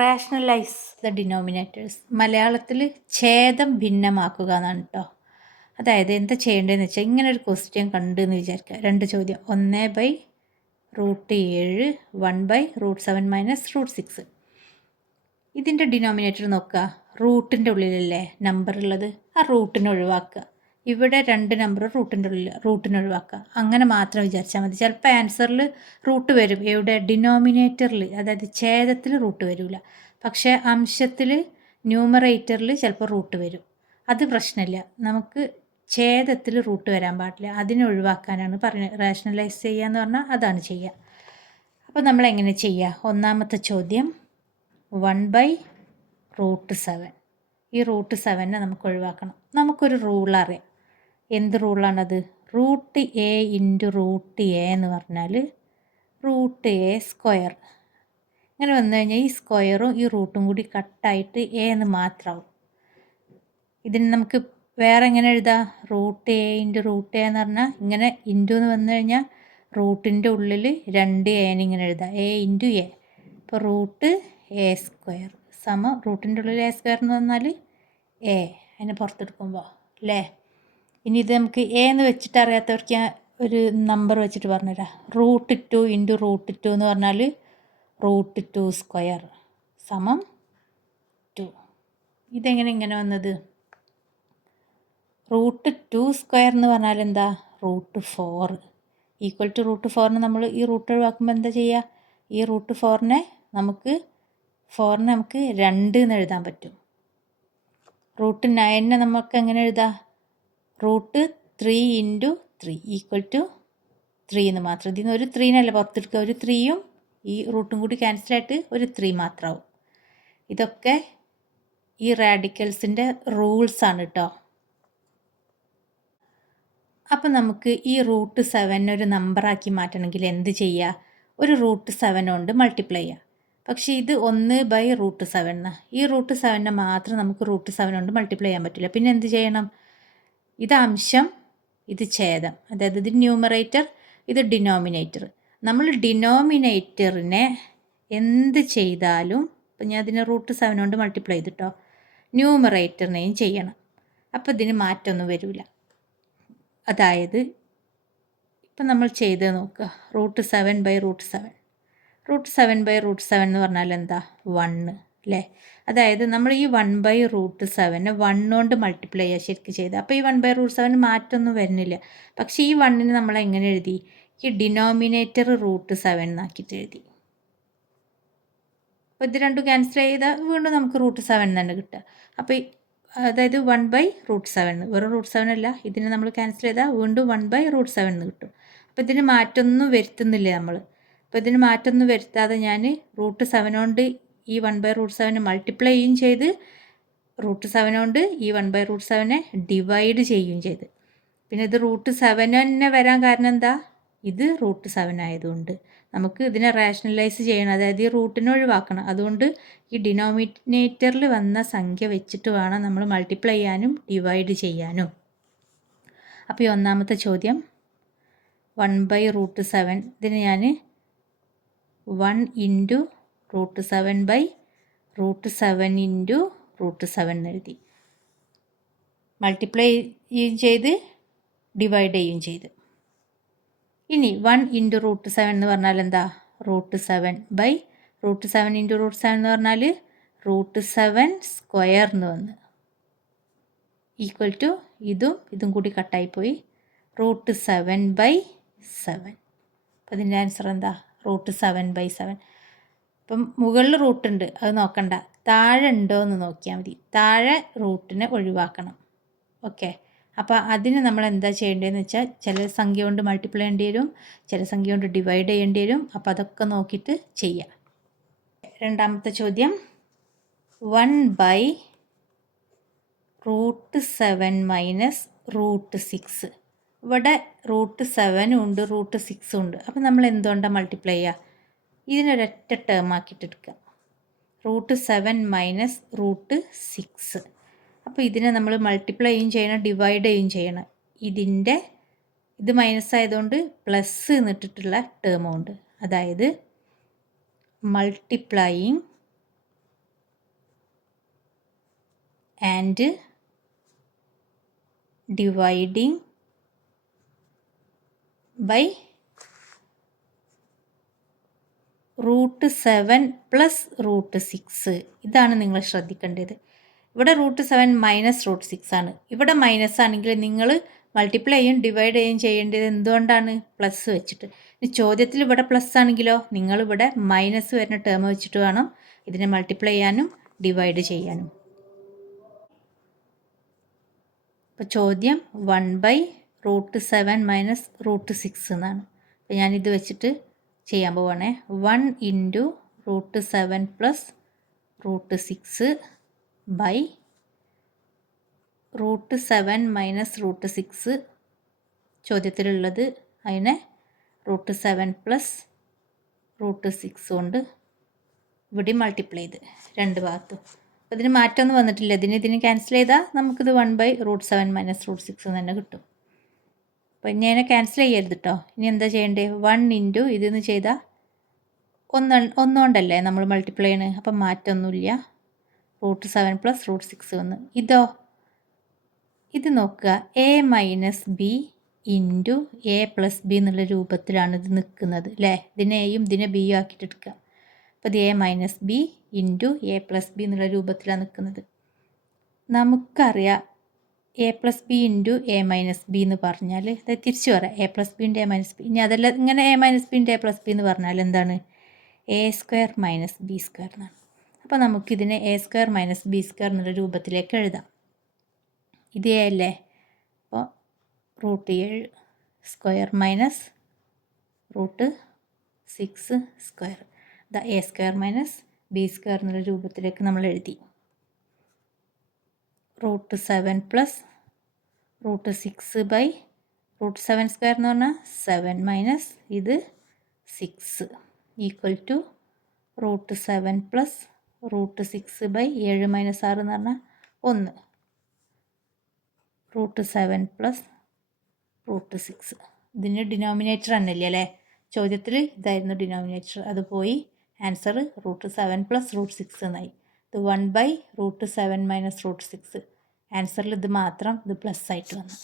Rationalise the denominators. മലയാളത്തിൽ ഛേദം ഭിന്നമാക്കുക എന്നാണ് കേട്ടോ. അതായത് എന്താ ചെയ്യേണ്ടതെന്ന് വെച്ചാൽ ഇങ്ങനെ ഒരു ക്വസ്റ്റ്യൻ കണ്ടു എന്ന് വിചാരിക്കുക. രണ്ട് ചോദ്യം, 1/√7 1/√7 - √6. ഇതിൻ്റെ ഡിനോമിനേറ്റർ നോക്കുക, റൂട്ടിൻ്റെ ഉള്ളിലല്ലേ നമ്പർ ഉള്ളത്, ആ റൂട്ടിനെ ഒഴിവാക്കുക. ഇവിടെ രണ്ട് നമ്പർ റൂട്ടിൻ്റെ ഉള്ളിൽ, റൂട്ടിനെ ഒഴിവാക്കുക. അങ്ങനെ മാത്രം വിചാരിച്ചാൽ മതി. ചിലപ്പോൾ ആൻസറിൽ റൂട്ട് വരും, എവിടെ, ഡിനോമിനേറ്ററിൽ, അതായത് ഛേദത്തിൽ റൂട്ട് വരില്ല. പക്ഷേ അംശത്തിൽ, ന്യൂമറേറ്ററിൽ ചിലപ്പോൾ റൂട്ട് വരും. അത് പ്രശ്നമില്ല. നമുക്ക് ഛേദത്തിൽ റൂട്ട് വരാൻ പാടില്ല, അതിനെ ഒഴിവാക്കാനാണ് പറയുന്നത്. റാഷണലൈസ് ചെയ്യുക എന്ന് പറഞ്ഞാൽ അതാണ് ചെയ്യുക. അപ്പോൾ നമ്മൾ എങ്ങനെ ചെയ്യുക? ഒന്നാമത്തെ ചോദ്യം 1/√7. ഈ √7 നമുക്ക് ഒഴിവാക്കണം. നമുക്കൊരു റൂൾ അറിയാം. എന്ത് റൂളാണത്? √a × √a എന്ന് പറഞ്ഞാൽ √a². ഇങ്ങനെ വന്നു കഴിഞ്ഞാൽ ഈ സ്ക്വയറും ഈ റൂട്ടും കൂടി കട്ടായിട്ട് a എന്ന് മാത്രമാവും. ഇതിന് നമുക്ക് വേറെ എങ്ങനെ എഴുതാം? √a × √a എന്ന് പറഞ്ഞാൽ ഇങ്ങനെ ഇൻറ്റു എന്ന് വന്നു കഴിഞ്ഞാൽ റൂട്ടിൻ്റെ ഉള്ളിൽ 2a ഇങ്ങനെ എഴുതാം, a × a. ഇപ്പോൾ √a² സമം റൂട്ടിൻ്റെ ഉള്ളിൽ a² എന്ന് പറഞ്ഞാൽ a, അതിനെ പുറത്തെടുക്കുമ്പോൾ അല്ലേ. ഇനി ഇത് നമുക്ക് a എന്ന് വെച്ചിട്ട് അറിയാത്തവർക്ക് ഞാൻ ഒരു നമ്പർ വെച്ചിട്ട് പറഞ്ഞുതരാം. √2 × √2 എന്ന് പറഞ്ഞാൽ √2² സമം 2. ഇതെങ്ങനെ ഇങ്ങനെ വന്നത്? √2² എന്ന് പറഞ്ഞാൽ എന്താ? √4 ഈക്വൽ ടു √4നെ നമ്മൾ ഈ റൂട്ട് ഒഴിവാക്കുമ്പോൾ എന്താ ചെയ്യുക? ഈ √4നെ നമുക്ക് 2 എന്ന് എഴുതാൻ പറ്റും. √9നെ നമുക്ക് എങ്ങനെ എഴുതാം? √3 × 3 ഈക്വൽ ടു 3 എന്ന് മാത്രം. ഇതിൽ നിന്ന് ഒരു 3നല്ല പുറത്തെടുക്കുക, ഒരു 3യും ഈ റൂട്ടും കൂടി ക്യാൻസലായിട്ട് ഒരു 3 മാത്രമാവും. ഇതൊക്കെ ഈ റാഡിക്കൽസിൻ്റെ റൂൾസാണ് കേട്ടോ. അപ്പം നമുക്ക് ഈ √7 ഒരു നമ്പറാക്കി മാറ്റണമെങ്കിൽ എന്ത് ചെയ്യുക? ഒരു √7 കൊണ്ട് മൾട്ടിപ്ലൈ ചെയ്യുക. പക്ഷേ ഇത് 1/√7. ഈ √7നെ മാത്രം നമുക്ക് √7 കൊണ്ട് മൾട്ടിപ്ലൈ ചെയ്യാൻ പറ്റില്ല. പിന്നെ എന്ത് ചെയ്യണം? ഇത് അംശം, ഇത് ഛേദം, അതായത് ഇത് ന്യൂമറേറ്റർ, ഇത് ഡിനോമിനേറ്റർ. നമ്മൾ ഡിനോമിനേറ്ററിനെ എന്ത് ചെയ്താലും, ഇപ്പം ഞാൻ ഇതിനെ √7 കൊണ്ട് മൾട്ടിപ്ലൈ ചെയ്തിട്ടോ, ന്യൂമറേറ്ററിനെയും ചെയ്യണം. അപ്പോൾ ഇതിന് മാറ്റമൊന്നും വരില്ല. അതായത് ഇപ്പം നമ്മൾ ചെയ്ത് നോക്കുക, √7/√7. √7/√7 എന്ന് പറഞ്ഞാൽ എന്താ? 1 അല്ലേ. അതായത് നമ്മൾ ഈ 1/√7 1 കൊണ്ട് മൾട്ടിപ്ലൈ ചെയ്യുക ശരിക്കും ചെയ്ത്. അപ്പോൾ ഈ 1/√7 മാറ്റമൊന്നും വരുന്നില്ല. പക്ഷേ ഈ 1നെ നമ്മൾ എങ്ങനെ എഴുതി? ഈ ഡിനോമിനേറ്റർ √7 എന്നാക്കിയിട്ട് എഴുതി. അപ്പോൾ ഇത് രണ്ടും ക്യാൻസൽ ചെയ്താൽ വീണ്ടും നമുക്ക് √7 തന്നെ കിട്ടുക. അപ്പോൾ അതായത് 1/√7, വെറും √7 അല്ല, ഇതിനെ നമ്മൾ ക്യാൻസൽ ചെയ്താൽ വീണ്ടും 1/√7 എന്ന് കിട്ടും. അപ്പോൾ ഇതിന് മാറ്റമൊന്നും വരുത്തുന്നില്ല നമ്മൾ. അപ്പോൾ ഇതിന് മാറ്റമൊന്നും വരുത്താതെ ഞാൻ √7 കൊണ്ട് ഈ 1/√7 മൾട്ടിപ്ലൈ ചെയ്യുകയും ചെയ്ത്, √7 കൊണ്ട് ഈ 1/√7 ഡിവൈഡ് ചെയ്യുകയും ചെയ്ത്. പിന്നെ ഇത് √7 തന്നെ വരാൻ കാരണം എന്താ? ഇത് √7 ആയതുകൊണ്ട് നമുക്ക് ഇതിനെ റാഷണലൈസ് ചെയ്യണം, അതായത് ഈ റൂട്ടിനെ ഒഴിവാക്കണം. അതുകൊണ്ട് ഈ ഡിനോമിനേറ്ററിൽ വന്ന സംഖ്യ വെച്ചിട്ട് വേണം നമ്മൾ മൾട്ടിപ്ലൈ ചെയ്യാനും ഡിവൈഡ് ചെയ്യാനും. അപ്പോൾ ഈ ഒന്നാമത്തെ ചോദ്യം 1/√7, ഇതിന് ഞാൻ 1 × √7/√7 × √7 എഴുതി. മൾട്ടിപ്ലൈ ചെയ്യുകയും ചെയ്ത് ഡിവൈഡ് ചെയ്യുകയും ചെയ്ത്. ഇനി 1 × √7 എന്ന് പറഞ്ഞാൽ എന്താ? √7/√7 × √7 എന്ന് പറഞ്ഞാൽ √7² എന്ന് വന്ന് ഈക്വൽ ടു ഇതും കൂടി കട്ടായിപ്പോയി √7/7. അപ്പോൾ ഇതിൻ്റെ ആൻസർ എന്താ? √7/7. ഇപ്പം മുകളിൽ റൂട്ടുണ്ട്, അത് നോക്കണ്ട, താഴെ ഉണ്ടോ എന്ന് നോക്കിയാൽ മതി. താഴെ റൂട്ടിനെ ഒഴിവാക്കണം. ഓക്കെ. അപ്പോൾ അതിന് നമ്മൾ എന്താ ചെയ്യേണ്ടതെന്ന് വെച്ചാൽ, ചില സംഖ്യ കൊണ്ട് മൾട്ടിപ്ലൈ ചെയ്യേണ്ടി വരും, ചില സംഖ്യ കൊണ്ട് ഡിവൈഡ് ചെയ്യേണ്ടി വരും. അപ്പോൾ അതൊക്കെ നോക്കിയിട്ട് ചെയ്യാം. രണ്ടാമത്തെ ചോദ്യം 1/√7 - √6. ഇവിടെ √7 ഉണ്ട്, √6 ഉണ്ട്. അപ്പോൾ നമ്മൾ എന്തുകൊണ്ടാണ് മൾട്ടിപ്ലൈ ചെയ്യുക? ഇതിനൊരൊറ്റ ടേം ആക്കിയിട്ട് എടുക്കുക, √7 - √6. അപ്പോൾ ഇതിനെ നമ്മൾ മൾട്ടിപ്ലൈ ചെയ്യും ചെയ്യണം, ഡിവൈഡ് ചെയ്യും ചെയ്യണം. ഇത് മൈനസ് ആയതുകൊണ്ട് പ്ലസ് എന്നിട്ടിട്ടുള്ള ടേമുണ്ട്. അതായത് multiplying and dividing by √7 plus √6. ഇതാണ് നിങ്ങൾ ശ്രദ്ധിക്കേണ്ടത്. ഇവിടെ √7 മൈനസ് √6 ആണ്. ഇവിടെ മൈനസ് ആണെങ്കിൽ നിങ്ങൾ മൾട്ടിപ്ലൈ ചെയ്യും ഡിവൈഡ് ചെയ്യും ചെയ്യേണ്ടത് എന്തുകൊണ്ടാണ്? പ്ലസ് വെച്ചിട്ട്. ഇനി ചോദ്യത്തിൽ ഇവിടെ പ്ലസ് ആണെങ്കിലോ നിങ്ങളിവിടെ മൈനസ് വരുന്ന ടേം വെച്ചിട്ട് വേണം ഇതിനെ മൾട്ടിപ്ലൈ ചെയ്യാനും ഡിവൈഡ് ചെയ്യാനും. അപ്പോൾ ചോദ്യം 1/√7 മൈനസ് √6 എന്നാണ്. അപ്പോൾ ഞാനിത് വെച്ചിട്ട് ചെയ്യാൻ പോവാണേ. 1 × √7 പ്ലസ് √6 ബൈ √7 മൈനസ് √6 ചോദ്യത്തിലുള്ളത് അതിനെ √7 പ്ലസ് √6 കൊണ്ട് ഇവിടെ മൾട്ടിപ്ലൈ ചെയ്ത് രണ്ട് ഭാഗത്തും. അപ്പോൾ ഇതിന് മാറ്റമൊന്നും വന്നിട്ടില്ല. ഇതിന് ക്യാൻസൽ ചെയ്താൽ നമുക്കിത് 1/√7 മൈനസ് √6 തന്നെ കിട്ടും. അപ്പോൾ ഇനി അതിനെ ക്യാൻസൽ ചെയ്യരുത് കേട്ടോ. ഇനി എന്താ ചെയ്യേണ്ടത്? 1 × ഇതെന്ന് ചെയ്താൽ ഒന്നുകൊണ്ടല്ലേ നമ്മൾ മൾട്ടിപ്ലൈ ചെയ്യണത്. അപ്പം മാറ്റമൊന്നുമില്ല. √7 പ്ലസ് √6 വന്ന്. ഇത് നോക്കുക, a minus B into a plus B എന്നുള്ള രൂപത്തിലാണ് ഇത് നിൽക്കുന്നത് അല്ലേ? ഇതിനെ എയും ഇതിനെ ബിയും ആക്കിയിട്ട് എടുക്കുക. അപ്പോൾ ഇത് a minus B into a plus B എന്നുള്ള രൂപത്തിലാണ് നിൽക്കുന്നത്. നമുക്കറിയാം a plus B into a minus B എന്ന് പറഞ്ഞാൽ അത് തിരിച്ചു പറയാം. a plus B into a minus B. ഇനി അതല്ല ഇങ്ങനെ a minus B into a plus B എന്ന് പറഞ്ഞാൽ എന്താണ്? a² മൈനസ് b² എന്നാണ്. അപ്പോൾ നമുക്കിതിനെ a² മൈനസ് b² എന്നുള്ള രൂപത്തിലേക്ക് എഴുതാം. ഇത് a അല്ലേ? അപ്പോൾ √7² മൈനസ് √6². a² മൈനസ് b² എന്നുള്ള രൂപത്തിലേക്ക് നമ്മൾ എഴുതി. √7 പ്ലസ് √6 ബൈ √7² എന്ന് പറഞ്ഞാൽ 7 മൈനസ് ഇത് 6 equal to √7 plus √6 by 7 minus 6 എന്ന് പറഞ്ഞാൽ 1. √7 പ്ലസ് √6 ഇതിന് ഡിനോമിനേറ്റർ തന്നെയല്ലേ അല്ലേ? ചോദ്യത്തിൽ ഇതായിരുന്നു ഡിനോമിനേറ്റർ. അത് പോയി ആൻസർ √7 പ്ലസ് √6 എന്നായി. ഇത് 1/√7 മൈനസ് √6. ആൻസറിൽ ഇത് മാത്രം ഇത് പ്ലസ് ആയിട്ട് വന്നു.